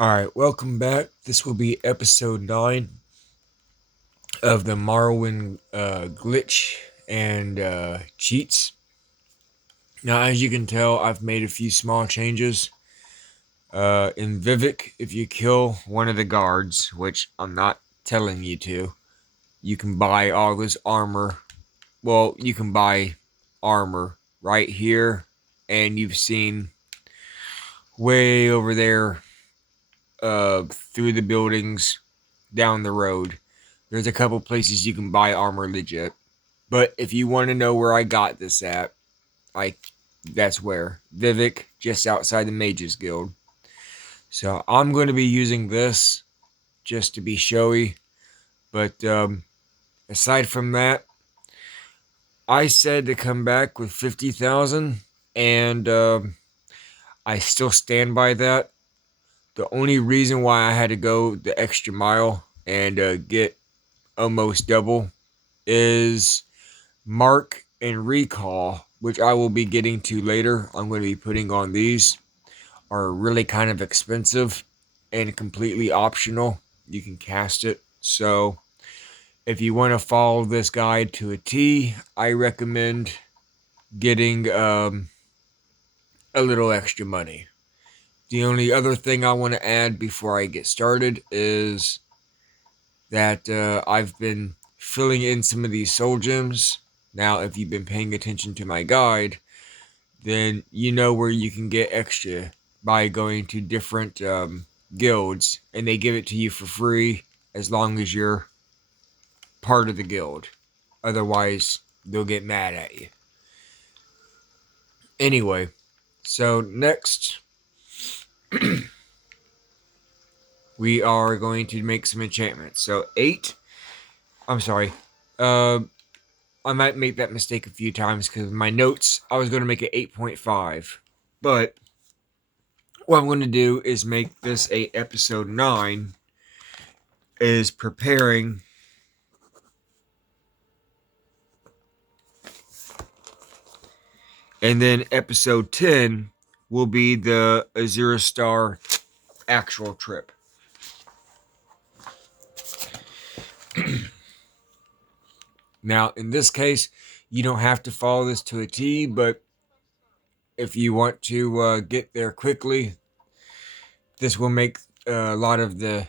Alright, welcome back. This will be episode 9 of the Morrowind glitch and cheats. Now, as you can tell, I've made a few small changes. In Vivek, if you kill one of the guards, which I'm not telling you to, you can buy all this armor. Well, you can buy armor right here, and you've seen way over there through the buildings down the road. There's a couple places you can buy armor legit. But if you want to know where I got this at, I that's where. Vivek, just outside the Mages Guild. So I'm going to be using this just to be showy. But aside from that, I said to come back with 50,000, and I still stand by that. The only reason why I had to go the extra mile and get almost double is Mark and Recall, which I will be getting to later. I'm going to be putting on these, are really kind of expensive and completely optional. You can cast it. So if you want to follow this guide to a T, I recommend getting a little extra money. The only other thing I want to add before I get started is that I've been filling in some of these soul gems. Now, if you've been paying attention to my guide, then you know where you can get extra by going to different guilds, and they give it to you for free as long as you're part of the guild. Otherwise, they'll get mad at you. Anyway, so next, we are going to make some enchantments. So I'm sorry, uh, I might make that mistake a few times because my notes, I was going to make it 8.5. But what I'm going to do is make this a episode 9, is preparing. And then episode 10 will be the Azura Star actual trip. Now, in this case, you don't have to follow this to a T, but if you want to get there quickly, this will make a lot of the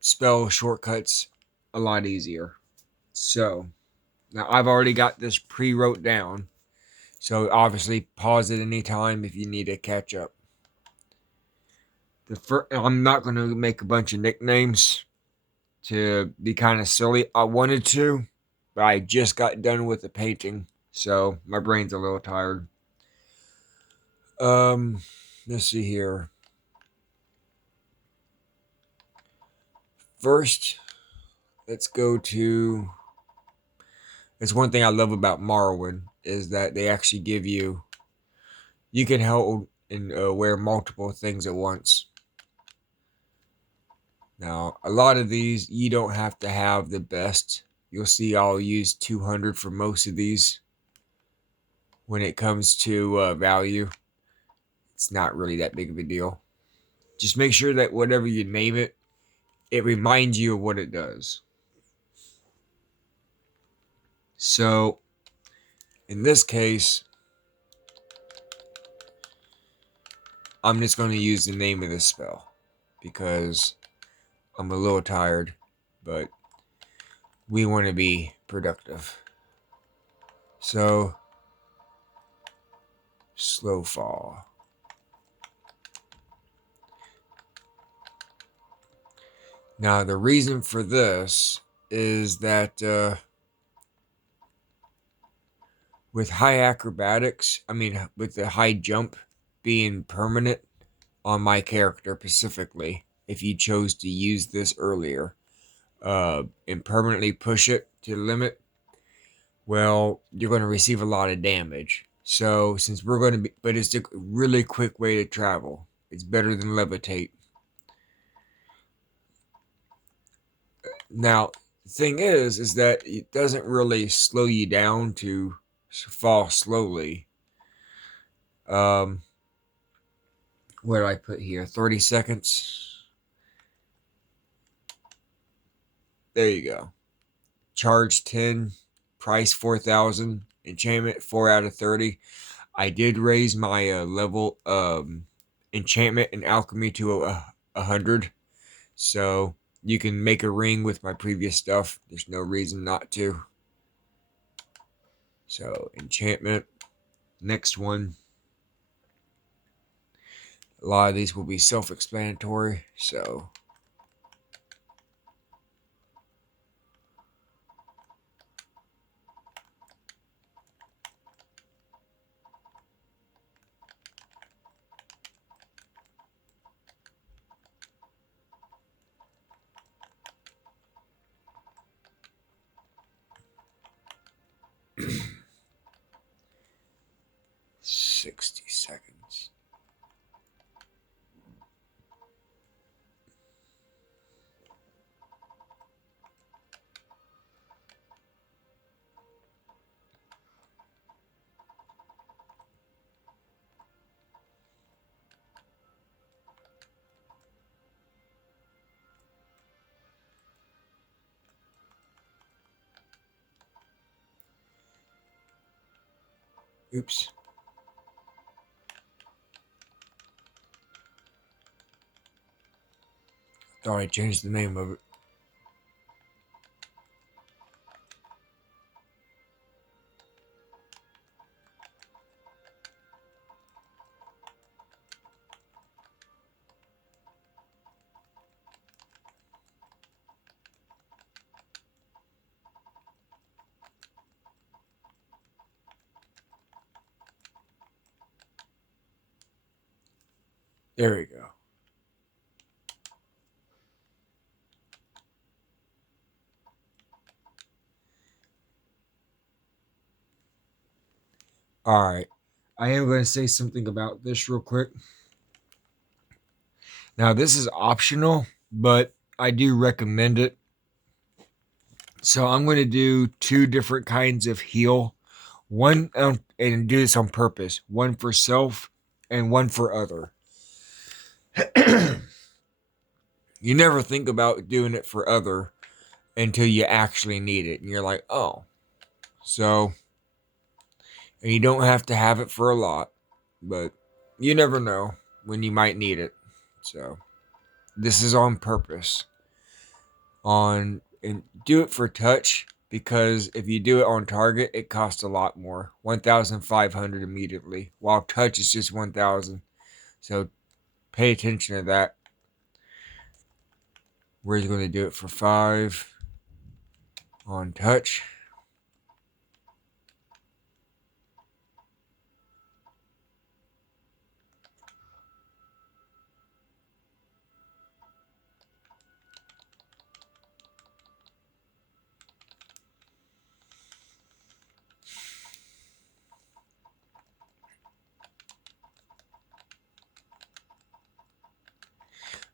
spell shortcuts a lot easier. So, now I've already got this pre-wrote down, so obviously pause at any time if you need to catch up. I'm not going to make a bunch of nicknames to be kind of silly. I wanted to, but I just got done with the painting, so my brain's a little tired. Um, let's see here. First, let's go to. That's one thing I love about Morrowind is that they actually give you. You can hold and wear multiple things at once. Now, a lot of these you don't have to have the best. You'll see I'll use 200 for most of these. When it comes to value, it's not really that big of a deal. Just make sure that whatever you name it, it reminds you of what it does. So, in this case, I'm just going to use the name of this spell because I'm a little tired, but we want to be productive. So, slow fall. Now, the reason for this is that with high acrobatics, with the high jump being permanent on my character specifically, if you chose to use this earlier, and permanently push it to the limit, well, you're going to receive a lot of damage. So, since we're going to be, but it's a really quick way to travel. It's better than levitate. Now, the thing is that it doesn't really slow you down to fall slowly. What do I put here? 30 seconds. There you go. Charge 10, price 4,000, enchantment 4 out of 30. I did raise my level enchantment and alchemy to 100. So you can make a ring with my previous stuff. There's no reason not to. So enchantment. Next one. A lot of these will be self-explanatory. So $60. Oops. Thought I changed the name of it. There we go. All right. I am going to say something about this real quick. Now, this is optional, but I do recommend it. So I'm going to do 2 different kinds of heal. One, and do this on purpose. One for self and one for other. You never think about doing it for other until you actually need it. And you're like, oh. So, and you don't have to have it for a lot, but you never know when you might need it. So, this is on purpose. And do it for touch, because if you do it on target, it costs a lot more. 1,500 immediately, while touch is just 1,000. So pay attention to that. We're going to do it for 5 on touch.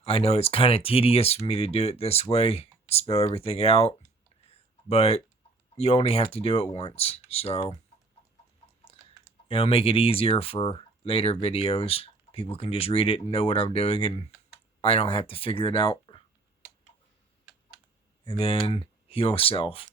I know it's kind of tedious for me to do it this way, spell everything out, but you only have to do it once. So it'll make it easier for later videos. People can just read it and know what I'm doing, and I don't have to figure it out. And then heal self.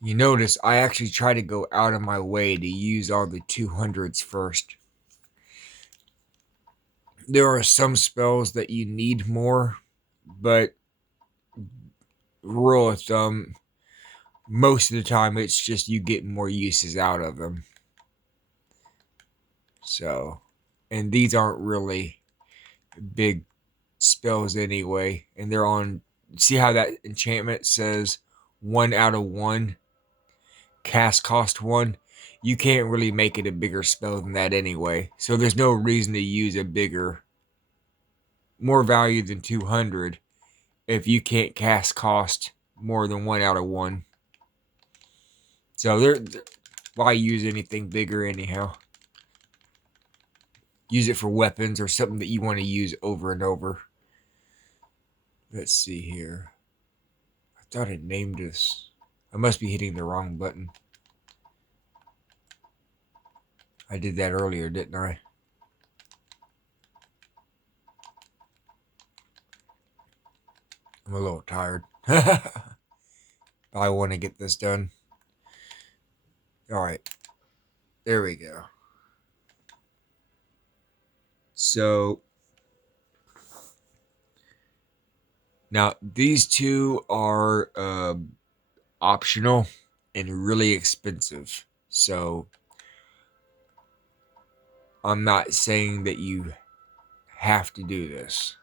You notice I actually try to go out of my way to use all the 200s first. There are some spells that you need more, but rule of thumb, most of the time it's just you get more uses out of them. So, and these aren't really big spells anyway, and they're on. See how that enchantment says 1 out of 1, cast cost 1? You can't really make it a bigger spell than that anyway, so there's no reason to use a bigger, more value than 200 if you can't cast cost more than 1 out of 1. So why use anything bigger anyhow? use it for weapons or something that you want to use over and over. Let's see here. I thought I named this. I must be hitting the wrong button. I did that earlier, didn't I? I'm a little tired. I want to get this done. All right. There we go. So now these two are optional and really expensive. So I'm not saying that you have to do this.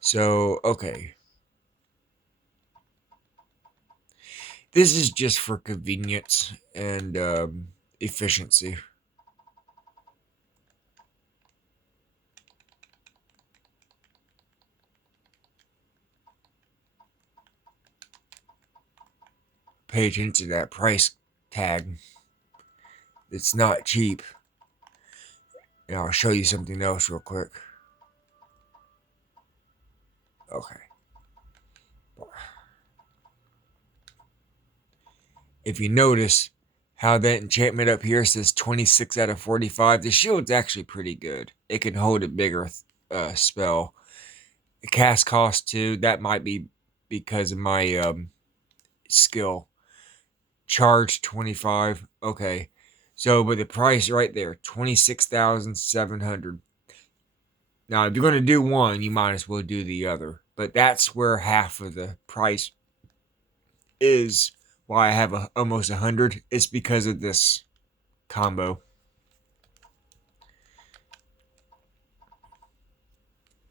So, okay. This is just for convenience and efficiency. Pay attention to that price tag. It's not cheap. And I'll show you something else real quick. Okay. If you notice how that enchantment up here says 26 out of 45, the shield's actually pretty good. It can hold a bigger spell. The cast cost too, that might be because of my skill. Charge 25. Okay. So, but the price right there, 26,700. Now, if you're going to do one, you might as well do the other. But that's where half of the price is. Why I have almost 100. It's because of this combo.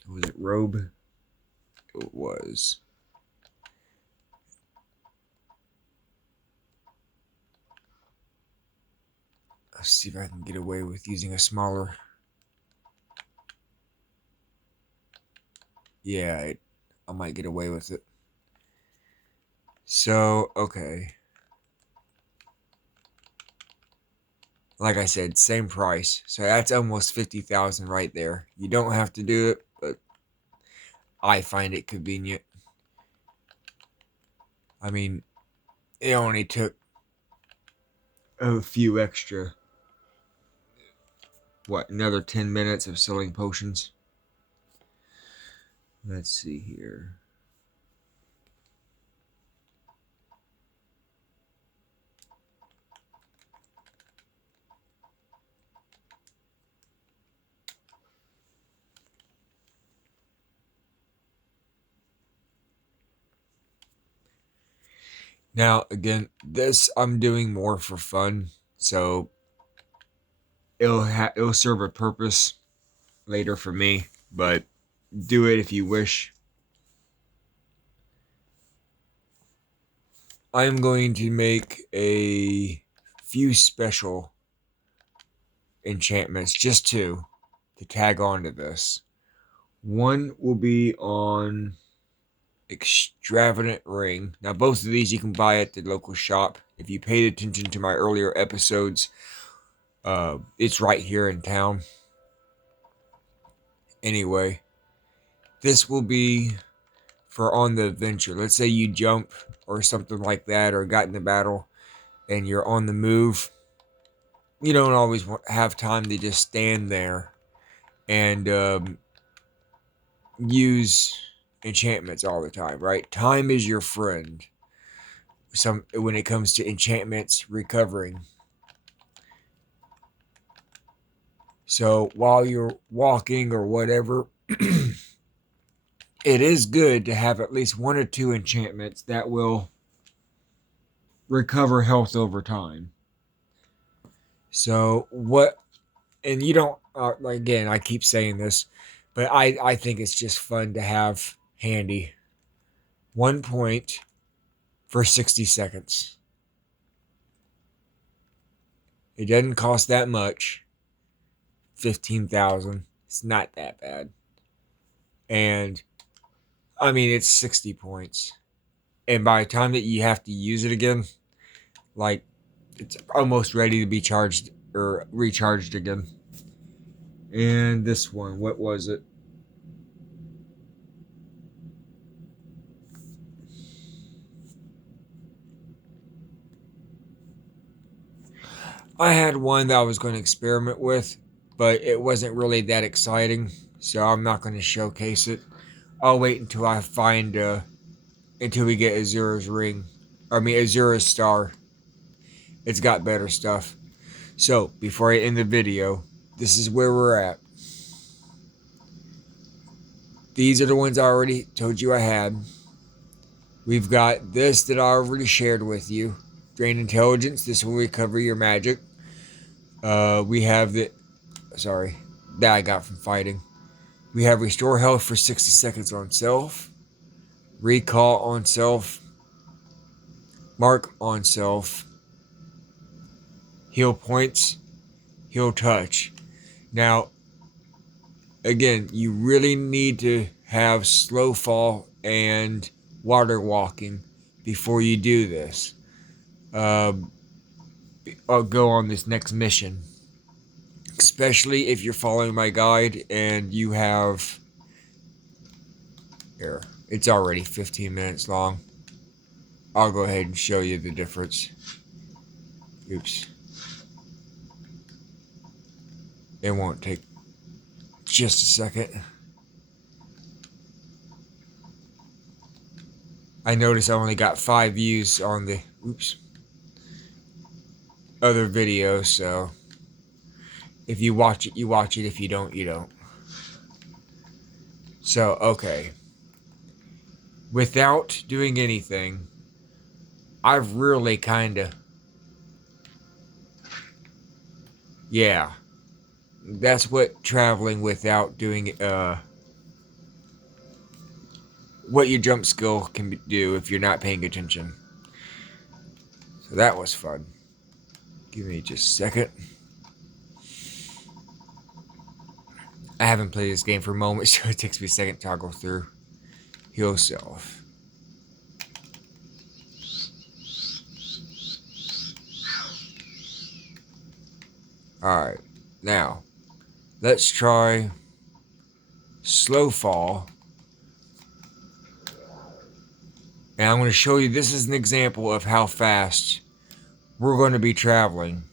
Was it robe? It was. Let's see if I can get away with using a smaller. Yeah, I might get away with it. So, okay. Like I said, same price. So that's almost 50,000 right there. You don't have to do it, but I find it convenient. I mean, it only took a few extra, another 10 minutes of selling potions. Let's see here. Now, again, this I'm doing more for fun, so it'll serve a purpose later for me, but do it if you wish. I'm going to make a few special enchantments, just two, to tag on to this. One will be on Extravagant Ring. Now, both of these you can buy at the local shop. If you paid attention to my earlier episodes, it's right here in town. Anyway, this will be for on the adventure. Let's say you jump or something like that, or got in the battle and you're on the move. You don't always have time to just stand there and use enchantments all the time, right? Time is your friend. When it comes to enchantments recovering. So while you're walking or whatever, it is good to have at least one or two enchantments that will recover health over time. So what, and you don't, again, I keep saying this, but I think it's just fun to have handy. 1 point for 60 seconds. It doesn't cost that much. 15,000. It's not that bad. And I mean, it's 60 points. And by the time that you have to use it again, like It's almost ready to be charged or recharged again. And this one, what was it? I had one that I was going to experiment with, but it wasn't really that exciting, so I'm not going to showcase it. I'll wait until I find until we get Azura's ring. I mean Azura's star. It's got better stuff. So before I end the video, this is where we're at. These are the ones I already told you I had. We've got this that I already shared with you. Drain intelligence. This will recover your magic. We have the that I got from fighting. We have restore health for 60 seconds on self, recall on self, mark on self, heal points, heal touch. Now, again, you really need to have slow fall and water walking before you do this. I'll go on this next mission, especially if you're following my guide and you have here. It's already 15 minutes long. I'll go ahead and show you the difference. Oops. It won't take just a second. I noticed I only got 5 views on the other video, so if you watch it, you watch it. If you don't, you don't. So, okay. Without doing anything, I've really kind of... Yeah. That's what traveling without doing... what your jump skill can do if you're not paying attention. So that was fun. Give me just a second. I haven't played this game for a moment, so it takes me a second to toggle through. Heal self. Alright, now, let's try slow fall. And I'm going to show you, this is an example of how fast we're going to be traveling.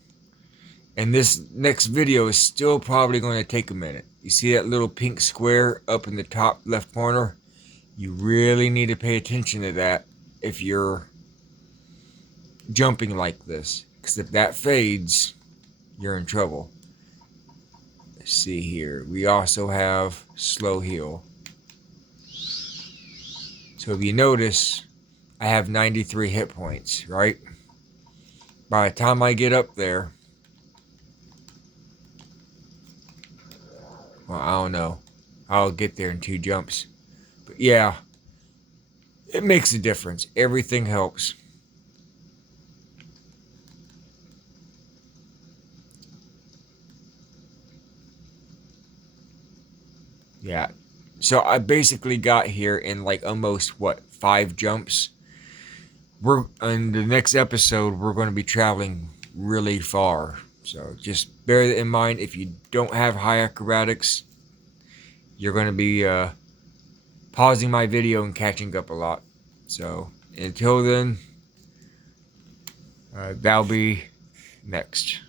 And this next video is still probably going to take a minute. You see that little pink square up in the top left corner? You really need to pay attention to that if you're jumping like this. Because if that fades, you're in trouble. Let's see here. We also have slow heal. So if you notice, I have 93 hit points, right? By the time I get up there, well, I don't know. I'll get there in 2 jumps. But yeah, it makes a difference. Everything helps. Yeah. So I basically got here in like almost, 5 jumps. In the next episode, we're going to be traveling really far. So just bear that in mind. If you don't have high acrobatics, you're going to be pausing my video and catching up a lot. So until then, that'll be next.